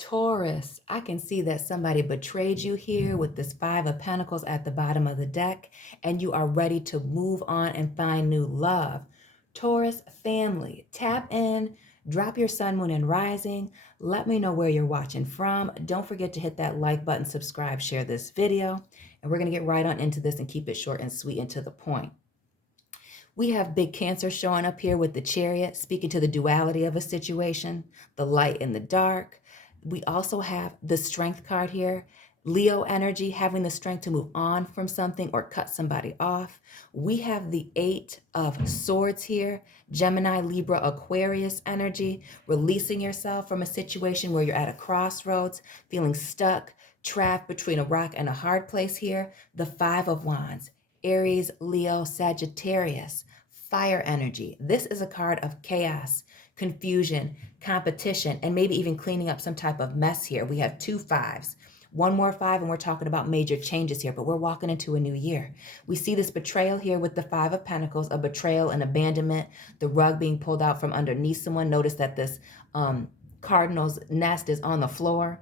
Taurus, I can see that somebody betrayed you here with this Five of Pentacles at the bottom of the deck, and you are ready to move on and find new love. Taurus family, tap in, drop your sun, moon, and rising. Let me know where you're watching from. Don't forget to hit that like button, subscribe, share this video, and we're going to get right on into this and keep it short and sweet and to the point. We have big Cancer showing up here with the Chariot, speaking to the duality of a situation, the light and the dark. We also have the Strength card here, Leo energy, having the strength to move on from something or cut somebody off. We have the Eight of Swords here, Gemini, Libra, Aquarius energy, releasing yourself from a situation where you're at a crossroads, feeling stuck, trapped between a rock and a hard place here. The Five of Wands, Aries, Leo, Sagittarius, fire energy. This is a card of chaos, confusion, competition, and maybe even cleaning up some type of mess here. We have two fives, one more five, and we're talking about major changes here, but we're walking into a new year. We see this betrayal here with the Five of Pentacles, a betrayal and abandonment, the rug being pulled out from underneath someone. Notice that this cardinal's nest is on the floor.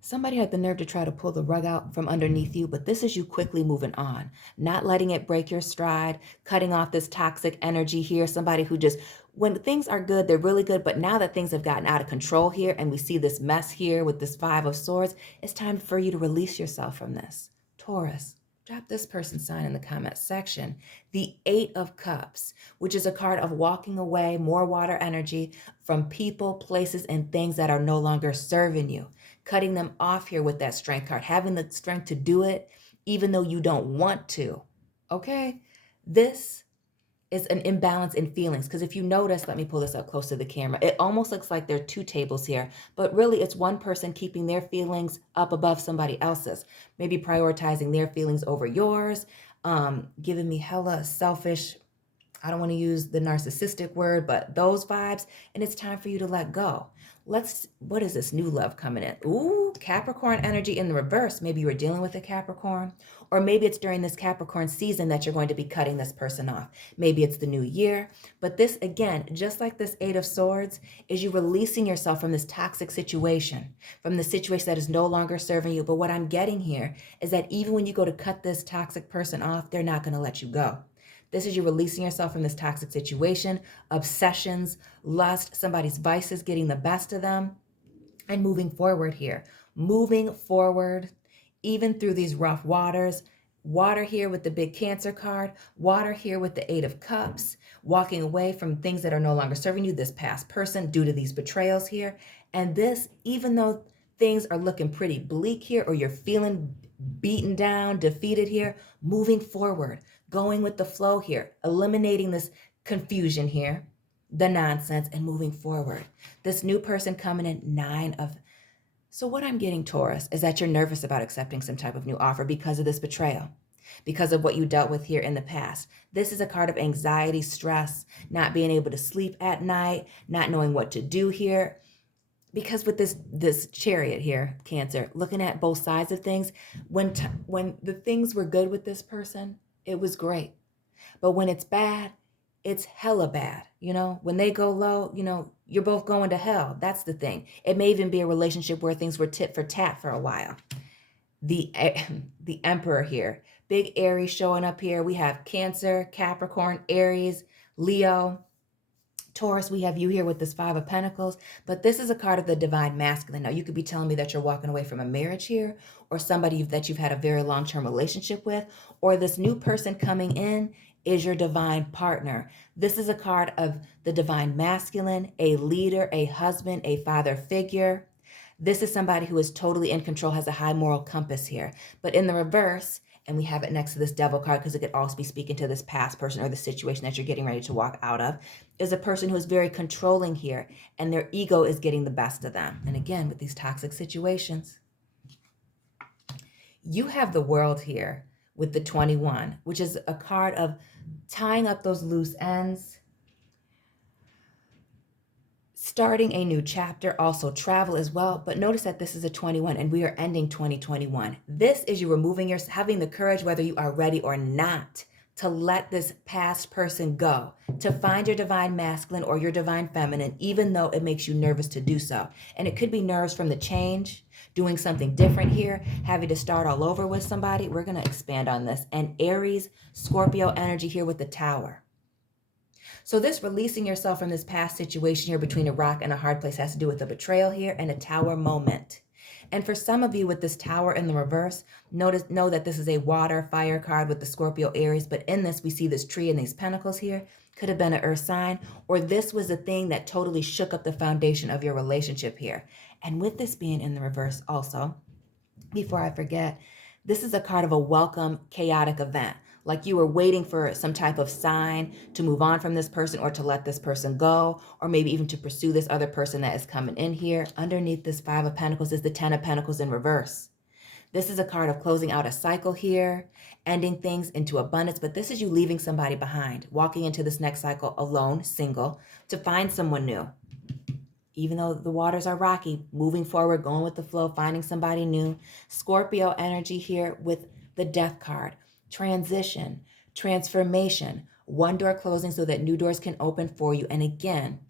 Somebody had the nerve to try to pull the rug out from underneath you, but this is you quickly moving on, not letting it break your stride, cutting off this toxic energy here. Somebody who just, when things are good, they're really good, but now that things have gotten out of control here and we see this mess here with this Five of Swords, it's time for you to release yourself from this. Taurus, drop this person's sign in the comment section. The Eight of Cups, which is a card of walking away, more water energy from people, places, and things that are no longer serving you. Cutting them off here with that Strength card, having the strength to do it, even though you don't want to, okay? This is an imbalance in feelings, because if you notice, let me pull this up close to the camera, it almost looks like there are two tables here, but really it's one person keeping their feelings up above somebody else's, maybe prioritizing their feelings over yours, giving me hella selfish, I don't want to use the narcissistic word, but those vibes, and it's time for you to let go. What is this new love coming in? Ooh, Capricorn energy in the reverse. Maybe you were dealing with a Capricorn, or maybe it's during this Capricorn season that you're going to be cutting this person off. Maybe it's the new year, but this, again, just like this Eight of Swords, is you releasing yourself from this toxic situation, from the situation that is no longer serving you. But what I'm getting here is that even when you go to cut this toxic person off, they're not going to let you go. This is you releasing yourself from this toxic situation, obsessions, lust, somebody's vices getting the best of them, and moving forward here. Moving forward, even through these rough waters. Water here with the big Cancer card, water here with the Eight of Cups, walking away from things that are no longer serving you, this past person, due to these betrayals here. And this, even though things are looking pretty bleak here, or you're feeling beaten down, defeated here, moving forward, going with the flow here, eliminating this confusion here, the nonsense, and moving forward. This new person coming in, Nine of... So what I'm getting, Taurus, is that you're nervous about accepting some type of new offer because of this betrayal, because of what you dealt with here in the past. This is a card of anxiety, stress, not being able to sleep at night, not knowing what to do here. Because with this Chariot here, Cancer, looking at both sides of things, when the things were good with this person, it was great. But when it's bad, it's hella bad. You know, when they go low, you know, you're both going to hell. That's the thing. It may even be a relationship where things were tit for tat for a while. The Emperor here, big Aries showing up here. We have Cancer, Capricorn, Aries, Leo, Taurus. We have you here with this Five of Pentacles, but this is a card of the divine masculine. Now, you could be telling me that you're walking away from a marriage here, or somebody that you've had a very long-term relationship with, or this new person coming in is your divine partner. This is a card of the divine masculine, a leader, a husband, a father figure. This is somebody who is totally in control, has a high moral compass here. But in the reverse, and we have it next to this Devil card because it could also be speaking to this past person or the situation that you're getting ready to walk out of, is a person who is very controlling here, and their ego is getting the best of them. And again, with these toxic situations, you have the World here with the 21, which is a card of tying up those loose ends, starting a new chapter, also travel as well. But notice that this is a 21 and we are ending 2021. This is you having the courage, whether you are ready or not, to let this past person go, to find your divine masculine or your divine feminine, even though it makes you nervous to do so. And it could be nerves from the change, doing something different here, having to start all over with somebody. We're going to expand on this. And Aries, Scorpio energy here with the Tower. So this releasing yourself from this past situation here between a rock and a hard place has to do with a betrayal here and a Tower moment. And for some of you with this Tower in the reverse, know that this is a water fire card with the Scorpio Aries, but in this we see this tree and these pentacles here. Could have been an earth sign, or this was a thing that totally shook up the foundation of your relationship here. And with this being in the reverse also, before I forget, this is a card of a welcome chaotic event. Like you were waiting for some type of sign to move on from this person or to let this person go, or maybe even to pursue this other person that is coming in here. Underneath this Five of Pentacles is the Ten of Pentacles in reverse. This is a card of closing out a cycle here, ending things into abundance, but this is you leaving somebody behind, walking into this next cycle alone, single, to find someone new. Even though the waters are rocky, moving forward, going with the flow, finding somebody new. Scorpio energy here with the Death card. Transition, transformation, one door closing so that new doors can open for you. And again,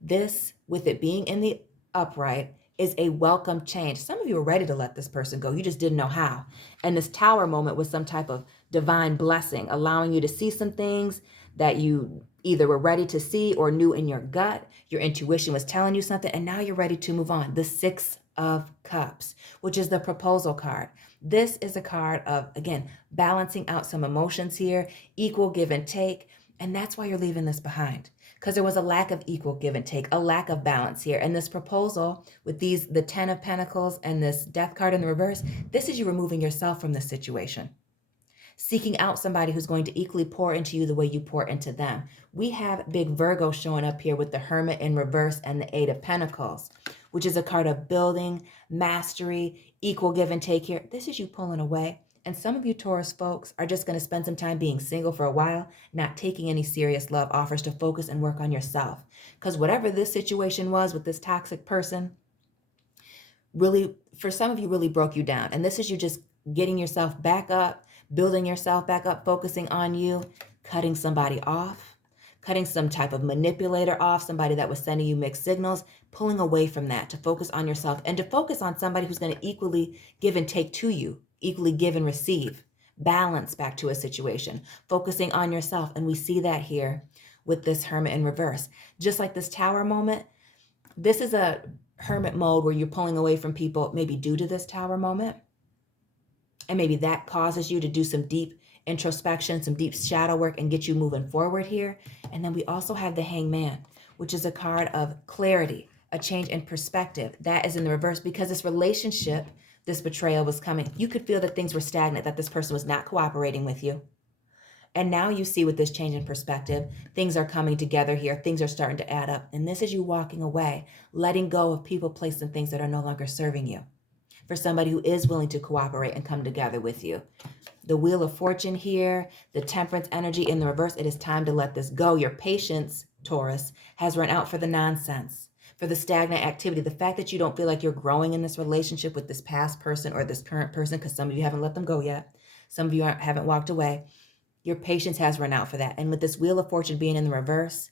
this, with it being in the upright, is a welcome change. Some of you are ready to let this person go. You just didn't know how. And this Tower moment was some type of divine blessing, allowing you to see some things that you either were ready to see or knew in your gut. Your intuition was telling you something, and now you're ready to move on. The Six of Cups, which is the proposal card. This is a card of, again, balancing out some emotions here, equal give and take. And that's why you're leaving this behind, because there was a lack of equal give and take, a lack of balance here. And this proposal with the Ten of Pentacles and this Death card in the reverse, this is you removing yourself from this situation, seeking out somebody who's going to equally pour into you the way you pour into them. We have big Virgo showing up here with the Hermit in reverse and the Eight of Pentacles, which is a card of building, mastery, equal give and take here. This is you pulling away. And some of you Taurus folks are just going to spend some time being single for a while, not taking any serious love offers to focus and work on yourself. Because whatever this situation was with this toxic person, really, for some of you, really broke you down. And this is you just getting yourself back up, building yourself back up, focusing on you, cutting somebody off, cutting some type of manipulator off, somebody that was sending you mixed signals, pulling away from that to focus on yourself and to focus on somebody who's going to equally give and take to you, equally give and receive, balance back to a situation, focusing on yourself. And we see that here with this Hermit in reverse. Just like this Tower moment, this is a Hermit mode where you're pulling away from people maybe due to this Tower moment. And maybe that causes you to do some deep introspection, some deep shadow work and get you moving forward here. And then we also have the Hangman, which is a card of clarity, a change in perspective. That is in the reverse because this relationship, this betrayal was coming. You could feel that things were stagnant, that this person was not cooperating with you. And now you see with this change in perspective, things are coming together here. Things are starting to add up. And this is you walking away, letting go of people, places, and things that are no longer serving you. For somebody who is willing to cooperate and come together with you. The Wheel of Fortune here, the Temperance energy in the reverse. It is time to let this go. Your patience, Taurus, has run out for the nonsense, for the stagnant activity. The fact that you don't feel like you're growing in this relationship with this past person or this current person, because some of you haven't let them go yet. Some of you haven't walked away. Your patience has run out for that. And with this Wheel of Fortune being in the reverse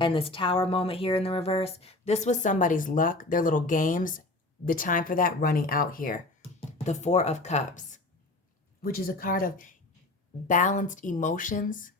and this Tower moment here in the reverse, this was somebody's luck, their little games, the time for that running out here. The Four of Cups, which is a card of balanced emotions,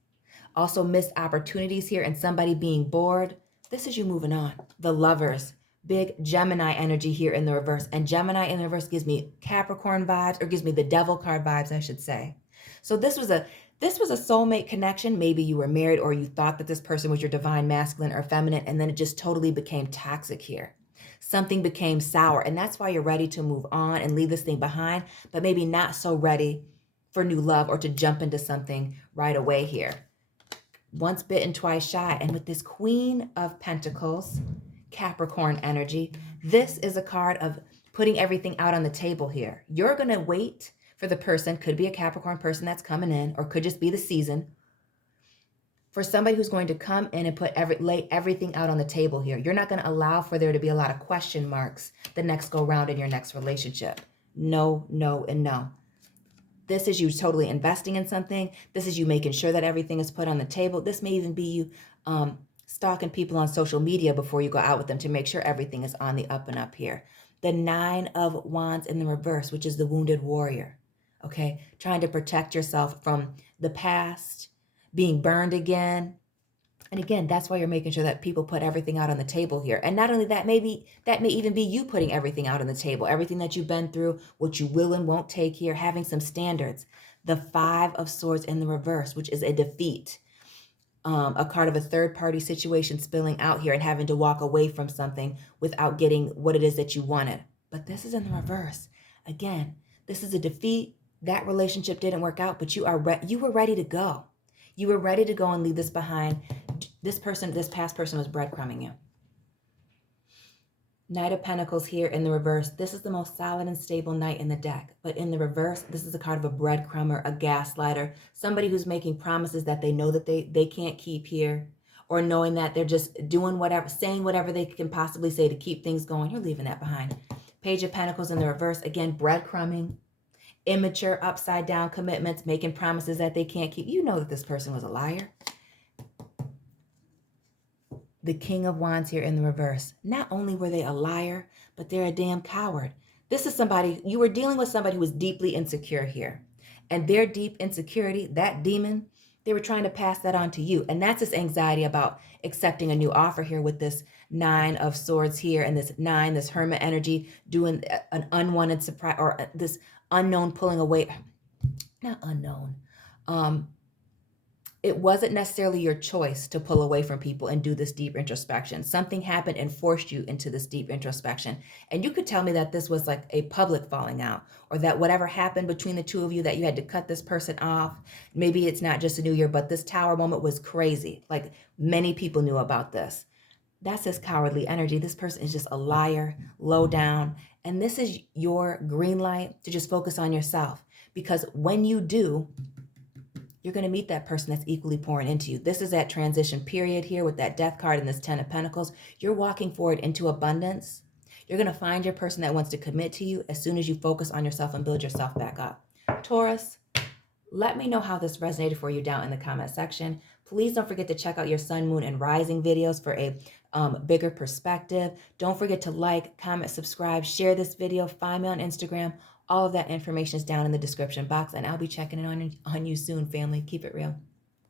also missed opportunities here and somebody being bored. This is you moving on. The Lovers, big Gemini energy here in the reverse. And Gemini in the reverse gives me Capricorn vibes, or gives me the Devil card vibes, I should say. So this was a soulmate connection. Maybe you were married or you thought that this person was your divine masculine or feminine, and then it just totally became toxic here. Something became sour, and that's why you're ready to move on and leave this thing behind, but maybe not so ready for new love or to jump into something right away here. Once bitten, twice shy. And with this Queen of Pentacles, Capricorn energy, this is a card of putting everything out on the table here. You're going to wait for the person, could be a Capricorn person that's coming in, or could just be the season, for somebody who's going to come in and lay everything out on the table here. You're not going to allow for there to be a lot of question marks the next go round in your next relationship. No, no, and no. This is you totally investing in something. This is you making sure that everything is put on the table. This may even be you stalking people on social media before you go out with them to make sure everything is on the up and up here. The 9 of Wands in the reverse, which is the wounded warrior. Okay, trying to protect yourself from the past, being burned again. And again, that's why you're making sure that people put everything out on the table here. And not only that, maybe that may even be you putting everything out on the table, everything that you've been through, what you will and won't take here, having some standards. The 5 of Swords in the reverse, which is a defeat, a card of a third party situation spilling out here and having to walk away from something without getting what it is that you wanted. But this is in the reverse. Again, this is a defeat. That relationship didn't work out, but you were ready to go. You were ready to go and leave this behind. This past person was breadcrumbing you. Knight of Pentacles here in the reverse. This is the most solid and stable knight in the deck. But in the reverse, this is a card of a breadcrumber, a gaslighter, somebody who's making promises that they know that they can't keep here, or knowing that they're just doing whatever, saying whatever they can possibly say to keep things going. You're leaving that behind. Page of Pentacles in the reverse. Again, breadcrumbing, immature, upside down commitments, making promises that they can't keep. You know that this person was a liar. The King of Wands here in the reverse. Not only were they a liar, but they're a damn coward. This is somebody, you were dealing with somebody who was deeply insecure here. And their deep insecurity, that demon, they were trying to pass that on to you. And that's this anxiety about accepting a new offer here with this 9 of Swords here and this 9, this hermit energy, doing an unwanted surprise, or this unknown pulling away. Not unknown. It wasn't necessarily your choice to pull away from people and do this deep introspection. Something happened and forced you into this deep introspection. And you could tell me that this was like a public falling out, or that whatever happened between the two of you, that you had to cut this person off. Maybe it's not just a New Year, but this tower moment was crazy. Like, many people knew about this. That's this cowardly energy. This person is just a liar, low down. And this is your green light to just focus on yourself. Because when you do, you're going to meet that person that's equally pouring into you. This is that transition period here with that Death card and this 10 of Pentacles. You're walking forward into abundance. You're going to find your person that wants to commit to you as soon as you focus on yourself and build yourself back up. Taurus, let me know how this resonated for you down in the comment section. Please don't forget to check out your sun, moon, and rising videos for a bigger perspective. Don't forget to like, comment, subscribe, share this video, find me on Instagram. All of that information is down in the description box, and I'll be checking in on you soon, family. Keep it real.